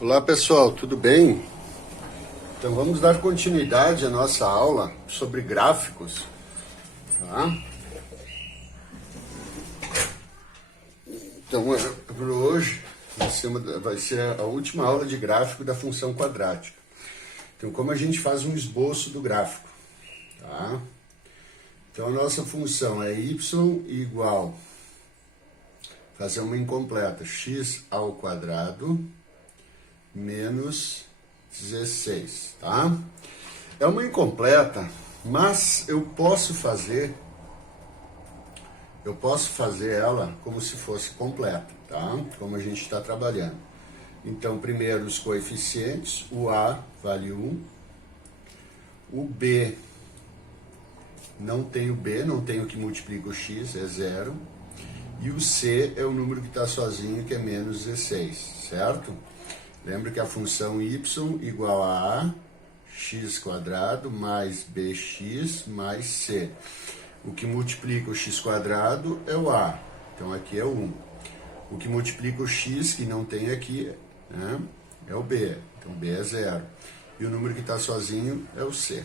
Olá pessoal, tudo bem? Então vamos dar continuidade à nossa aula sobre gráficos, tá? Então por hoje vai ser a última aula de gráfico da função quadrática. Então como a gente faz um esboço do gráfico, tá? Então a nossa função é y igual, fazer uma incompleta, x ao quadrado menos 16, tá? É uma incompleta, mas eu posso fazer ela como se fosse completa, tá? Como a gente está trabalhando. Então, primeiro os coeficientes, o A vale 1, o B, não tem o B, não tem o que multiplica o x, é 0, e o C é o número que está sozinho, que é menos 16, certo? Lembra que a função y igual a x quadrado mais bx mais c. O que multiplica o x quadrado é o a, então aqui é o 1. O que multiplica o x, que não tem aqui, né, é o b, então b é 0. E o número que está sozinho é o c.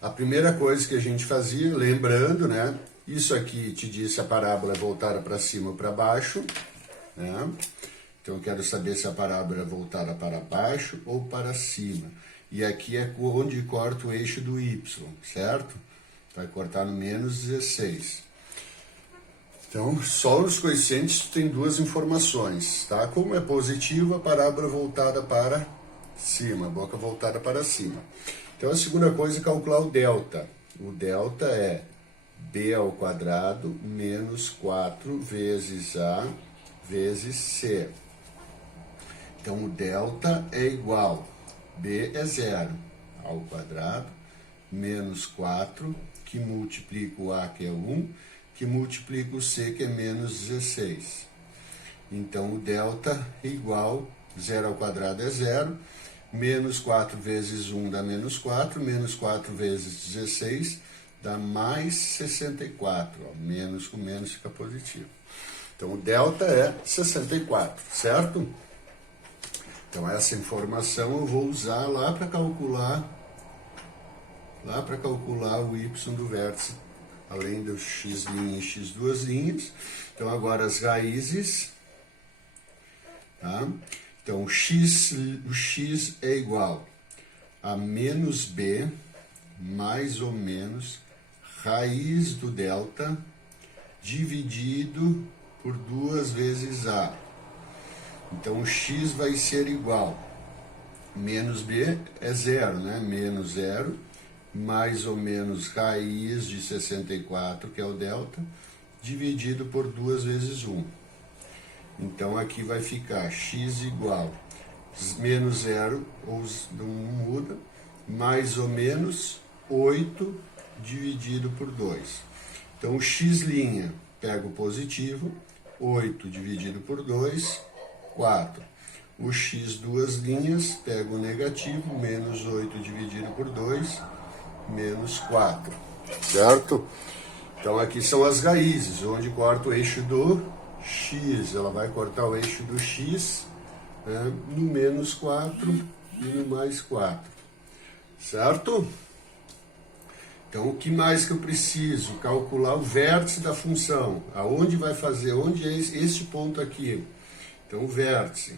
A primeira coisa que a gente fazia, lembrando, né, isso aqui te disse a parábola é voltada para cima ou para baixo, né? Então, eu quero saber se a parábola é voltada para baixo ou para cima. E aqui é onde corta o eixo do y, certo? Vai cortar no menos 16. Então, só nos coeficientes tem duas informações, tá? Como é positivo, a parábola voltada para cima, a boca voltada para cima. Então, a segunda coisa é calcular o delta. O delta é b ao quadrado menos 4 vezes a vezes c. Então, o delta é igual, b é 0, ao quadrado, menos 4, que multiplica o a, que é 1, que multiplica o c, que é menos 16. Então, o delta é igual, 0 ao quadrado é 0, menos 4 vezes 1 dá menos 4, menos 4 vezes 16 dá mais 64. Ó, menos com menos fica positivo. Então, o delta é 64, certo? Então, essa informação eu vou usar lá para calcular o y do vértice, além do x' e x duas linhas. Então, agora as raízes, tá? Então, o x é igual a menos b, mais ou menos, raiz do delta, dividido por 2 vezes a. Então, o x vai ser igual, menos b é 0, né? Menos 0, mais ou menos raiz de 64, que é o delta, dividido por 2 vezes 1. Então, aqui vai ficar x igual, menos 0, ou não muda, mais ou menos 8 dividido por 2. Então, o x', pega o positivo, 8 dividido por 2, 4. O x duas linhas, pega o negativo, menos 8 dividido por 2, menos 4, certo? Então, aqui são as raízes, onde corta o eixo do x. Ela vai cortar o eixo do x, né, no menos 4 e no mais 4, certo? Então, o que mais que eu preciso? Calcular o vértice da função. Aonde vai fazer? Onde é este ponto aqui? Então, o vértice,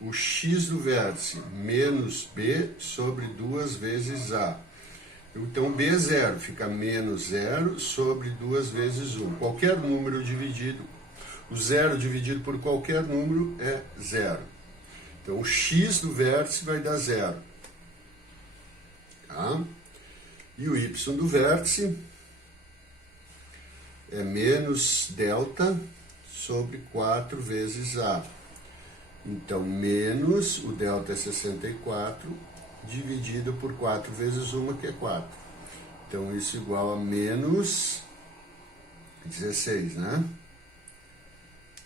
o x do vértice, menos b sobre 2 vezes a. Então, b é 0, fica menos 0 sobre 2 vezes 1. Qualquer número dividido, o 0 dividido por qualquer número é 0. Então, o x do vértice vai dar 0. Tá? E o y do vértice é menos delta sobre 4 vezes a. Então, menos, o delta é 64, dividido por 4 vezes 1, que é 4. Então, isso igual a menos 16, né?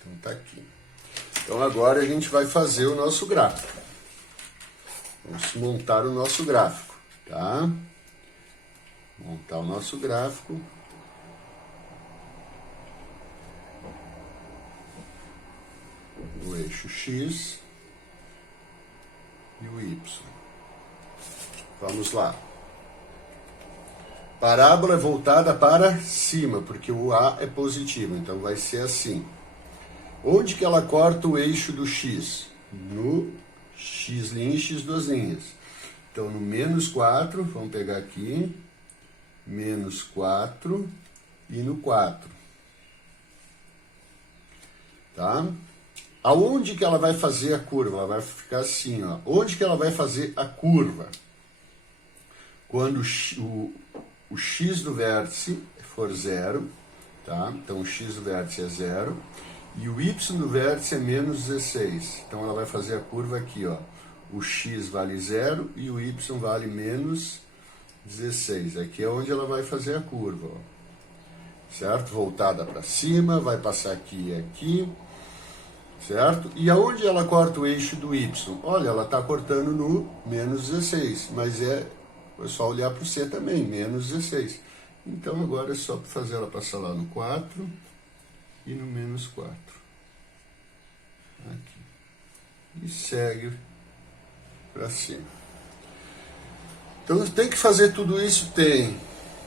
Então, tá aqui. Então, agora a gente vai fazer o nosso gráfico. Vamos montar o nosso gráfico, tá? Montar o nosso gráfico. eixo x e o y. Vamos lá. Parábola é voltada para cima, porque o A é positivo, então vai ser assim. Onde que ela corta o eixo do x? No x' e x'. Então, no menos 4, vamos pegar aqui, menos 4 e no 4. Tá? Aonde que ela vai fazer a curva? Ela vai ficar assim, ó. Onde que ela vai fazer a curva? Quando o x do vértice for 0, tá? Então o x do vértice é 0 e o y do vértice é menos 16. Então ela vai fazer a curva aqui, ó. O x vale 0 e o y vale menos 16. Aqui é onde ela vai fazer a curva, ó. Certo? Voltada para cima, vai passar aqui e aqui, certo? E aonde ela corta o eixo do y? Olha, ela está cortando no menos 16, mas é só olhar para o C também, menos 16. Então agora é só fazer ela passar lá no 4 e no menos 4. Aqui. E segue para cima. Então tem que fazer tudo isso? Tem.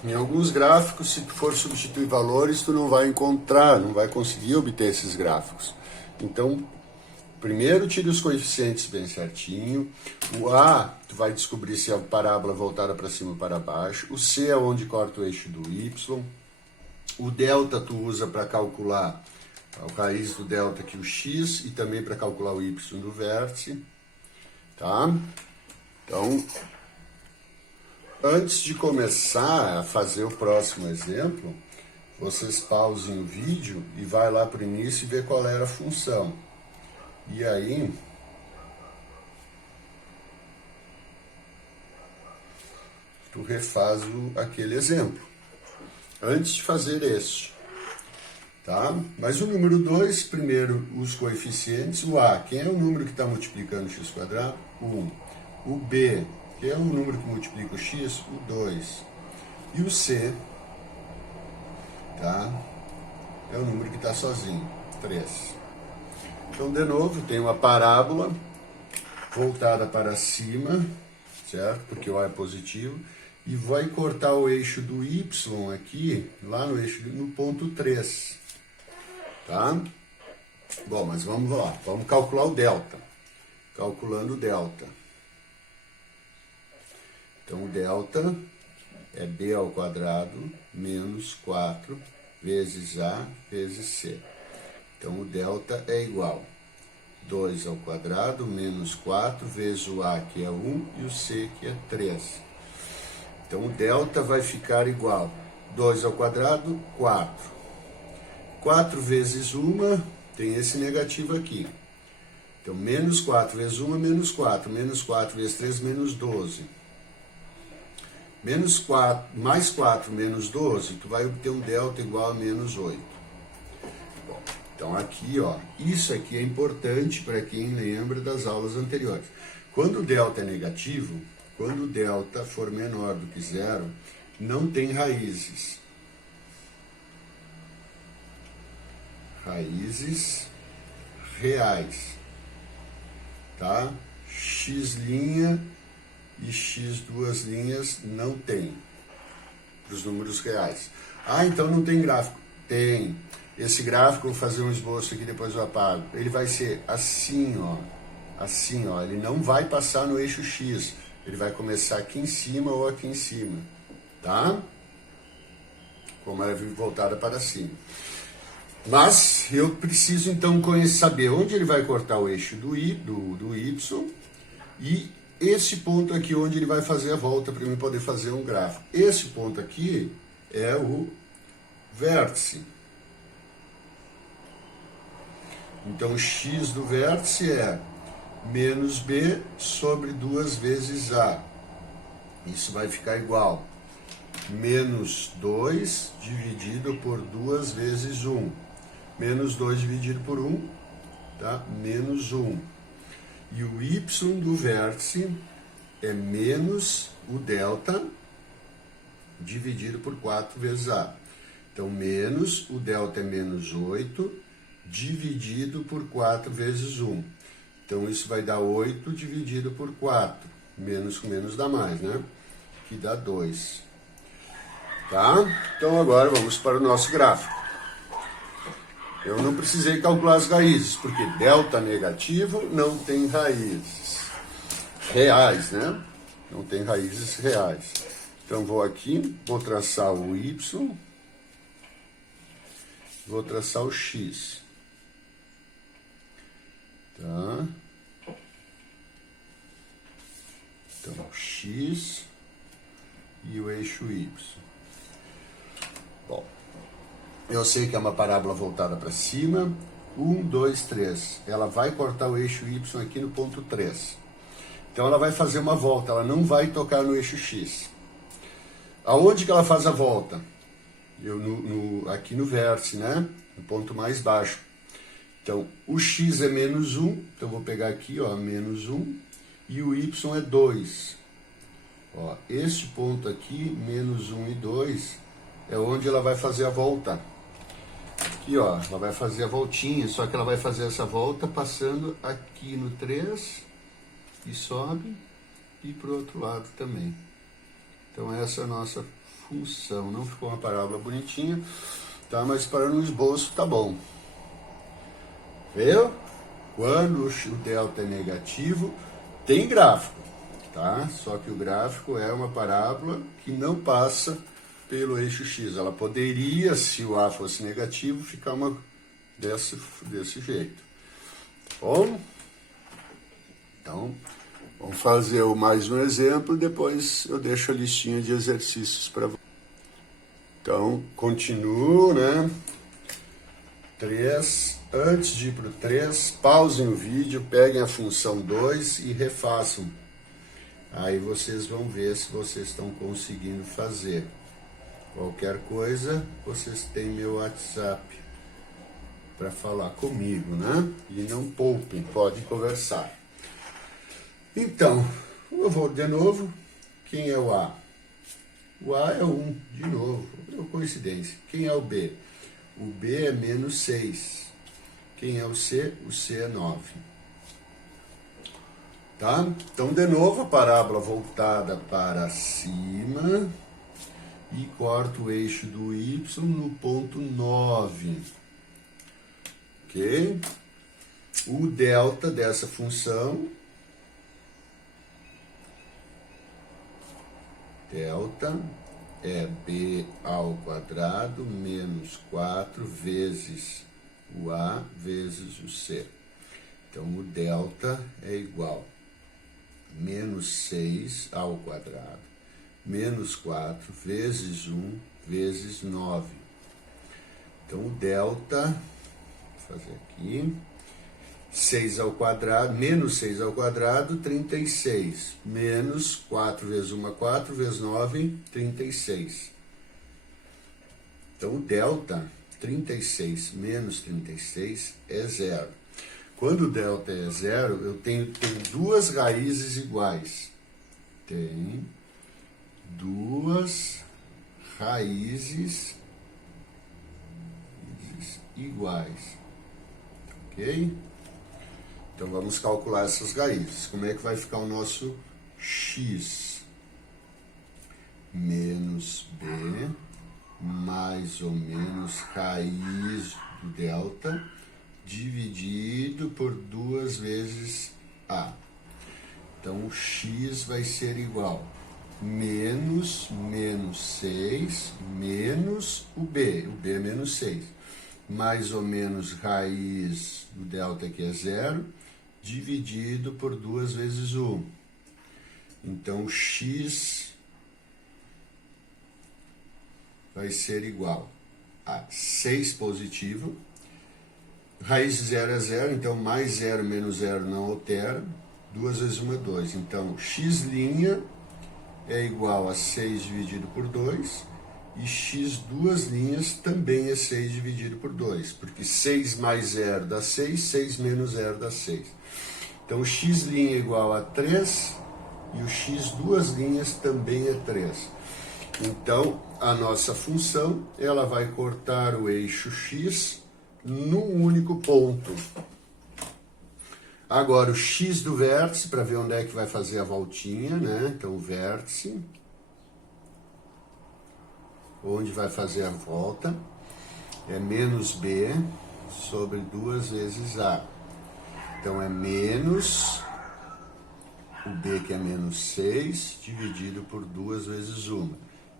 Em alguns gráficos, se tu for substituir valores, tu não vai encontrar, não vai conseguir obter esses gráficos. Então, primeiro tira os coeficientes bem certinho. O A, tu vai descobrir se a parábola voltada para cima ou para baixo. O C é onde corta o eixo do Y. O delta tu usa para calcular a raiz do delta aqui, o x, e também para calcular o y do vértice. Tá? Então, antes de começar a fazer o próximo exemplo, vocês pausem o vídeo e vai lá para o início e vê qual era a função. E aí, tu refaz aquele exemplo, antes de fazer este. Tá? Mas o número 2, primeiro os coeficientes, o A, quem é o número que está multiplicando x²? 1. O B, que é o número que multiplica o x, o 2. E o C, tá? É o número que está sozinho, 3. Então, de novo, tem uma parábola voltada para cima, certo? Porque o A é positivo. E vai cortar o eixo do y aqui, lá no eixo, no ponto 3. Tá? Bom, mas vamos lá. Vamos calcular o delta. Calculando o delta. Então, o delta é b ao quadrado menos 4 vezes a vezes c. Então, o delta é igual a 2 ao quadrado menos 4 vezes o a, que é 1, e o c, que é 3. Então, o delta vai ficar igual a 2 ao quadrado, 4. 4 vezes 1, tem esse negativo aqui. Então, menos 4 vezes 1 é menos 4. Menos 4 vezes 3, menos 12. Menos 4, mais 4 menos 12, tu vai obter um delta igual a menos 8. Bom, então aqui, ó, isso aqui é importante para quem lembra das aulas anteriores. Quando o delta é negativo, quando o delta for menor do que 0, não tem raízes. Raízes reais, tá? X' e x duas linhas não tem, para os números reais. Ah, então não tem gráfico. Tem. Esse gráfico, eu vou fazer um esboço aqui, depois eu apago. Ele vai ser assim, ó. Assim, ó. Ele não vai passar no eixo X. Ele vai começar aqui em cima ou aqui em cima. Tá? Como ela é voltada para cima. Mas eu preciso então saber onde ele vai cortar o eixo do Y e esse ponto aqui onde ele vai fazer a volta para mim poder fazer um gráfico. Esse ponto aqui é o vértice. Então, x do vértice é menos b sobre 2 vezes a. Isso vai ficar igual a menos 2 dividido por 2 vezes 1. Menos 2 dividido por 1, tá? Menos 1. E o y do vértice é menos o delta dividido por 4 vezes a. Então, menos, o delta é menos 8, dividido por 4 vezes 1. Então, isso vai dar 8 dividido por 4. Menos com menos dá mais, né? Que dá 2. Tá? Então, agora vamos para o nosso gráfico. Eu não precisei calcular as raízes, porque delta negativo não tem raízes reais, né? Não tem raízes reais. Então, vou aqui, vou traçar o y, vou traçar o x. Tá? Então, x e o eixo y. Bom, eu sei que é uma parábola voltada para cima. 1, 2, 3. Ela vai cortar o eixo y aqui no ponto 3. Então, ela vai fazer uma volta. Ela não vai tocar no eixo x. Aonde que ela faz a volta? Aqui no vértice, né? No ponto mais baixo. Então, o x é menos 1. Então, eu vou pegar aqui, ó, menos 1. E o y é 2. Ó, este ponto aqui, menos 1 e 2, é onde ela vai fazer a volta. Aqui, ó, ela vai fazer a voltinha, só que ela vai fazer essa volta passando aqui no 3 e sobe e para o outro lado também. Então, essa é a nossa função. Não ficou uma parábola bonitinha, tá? Mas para no esboço tá bom. Viu? Quando o delta é negativo, tem gráfico, tá? Só que o gráfico é uma parábola que não passa pelo eixo x. Ela poderia, se o a fosse negativo, ficar uma desse jeito. Bom? Então, vamos fazer mais um exemplo, depois eu deixo a listinha de exercícios para você. Então, continuo, né? 3. Antes de ir para o 3, pausem o vídeo, peguem a função 2 e refaçam. Aí vocês vão ver se vocês estão conseguindo fazer. Qualquer coisa, vocês têm meu WhatsApp para falar comigo, né? E não poupem, podem conversar. Então, eu vou de novo. Quem é o A? O A é 1, de novo, é uma coincidência. Quem é o B? O B é menos 6. Quem é o C? O C é 9. Tá? Então, de novo, a parábola voltada para cima e corta o eixo do y no ponto 9. Ok? O delta dessa função, delta, é b ao quadrado menos 4 vezes o a vezes o c. Então, o delta é igual a menos 6 ao quadrado menos 4 vezes 1 vezes 9. Então, o delta, vou fazer aqui, 6 ao quadrado, menos 6 ao quadrado, 36. Menos 4 vezes 1, 4 vezes 9, 36. Então, o delta, 36 menos 36 é 0. Quando o delta é 0, eu tenho duas raízes iguais. Tem duas raízes iguais. Ok? Então, vamos calcular essas raízes. Como é que vai ficar o nosso x? Menos b, mais ou menos raiz do delta, dividido por 2 vezes a. Então, o x vai ser igual a menos 6, menos o b é menos 6, mais ou menos raiz do delta, que é 0, dividido por 2 vezes 1. Então, x vai ser igual a 6 positivo, raiz de 0 é 0, então mais 0 menos 0 não altera, 2 vezes 1 é 2. Então, x' é igual a 6 dividido por 2, e x duas linhas também é 6 dividido por 2, porque 6 mais 0 dá 6, 6 menos 0 dá 6. Então, o x' é igual a 3, e o x duas linhas também é 3. Então, a nossa função, ela vai cortar o eixo x num único ponto. Agora o x do vértice, para ver onde é que vai fazer a voltinha, né? Então o vértice, onde vai fazer a volta, é menos b sobre 2 vezes a. Então é menos o b, que é menos 6, dividido por 2 vezes 1.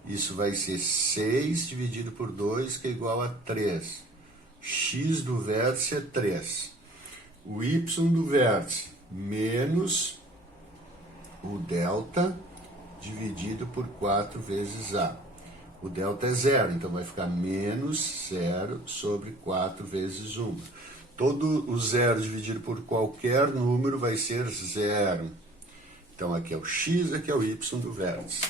Isso vai ser 6 dividido por 2, que é igual a 3. X do vértice é 3. O y do vértice menos o delta dividido por 4 vezes a. O delta é 0, então vai ficar menos 0 sobre 4 vezes 1. Todo o 0 dividido por qualquer número vai ser 0. Então aqui é o x, aqui é o y do vértice.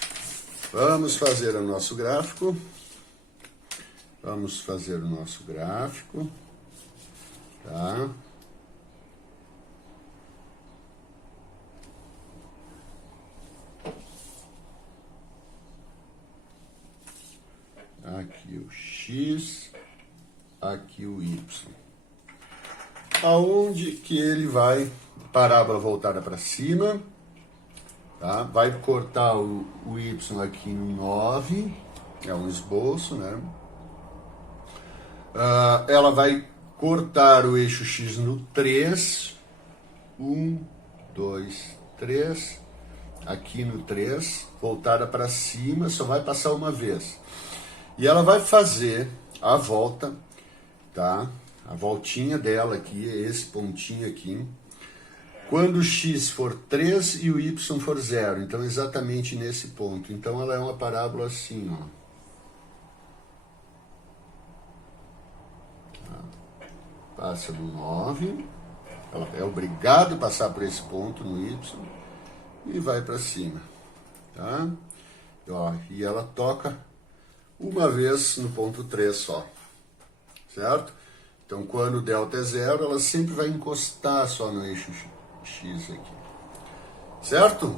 Vamos fazer o nosso gráfico. Vamos fazer o nosso gráfico. Tá? Aqui o x, aqui o y. Aonde que ele vai, parábola voltada para cima, tá? Vai cortar o y aqui em 9, é um esboço, né? Ela vai cortar o eixo x no 3, 1, 2, 3, aqui no 3, voltada para cima, só vai passar uma vez. E ela vai fazer a volta, tá? A voltinha dela aqui, esse pontinho aqui, quando o x for 3 e o y for 0. Então, exatamente nesse ponto. Então, ela é uma parábola assim, ó. Passa no 9, ela é obrigada a passar por esse ponto no y e vai para cima, tá? E ela toca uma vez no ponto 3 só, certo? Então, quando o delta é 0, ela sempre vai encostar só no eixo x aqui, certo?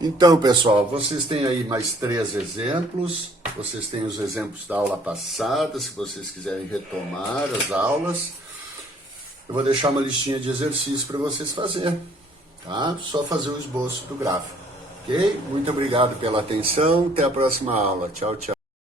Então, pessoal, vocês têm aí mais 3 exemplos, vocês têm os exemplos da aula passada, se vocês quiserem retomar as aulas, eu vou deixar uma listinha de exercícios para vocês fazerem, tá? Só fazer o esboço do gráfico, ok? Muito obrigado pela atenção, até a próxima aula, tchau, tchau.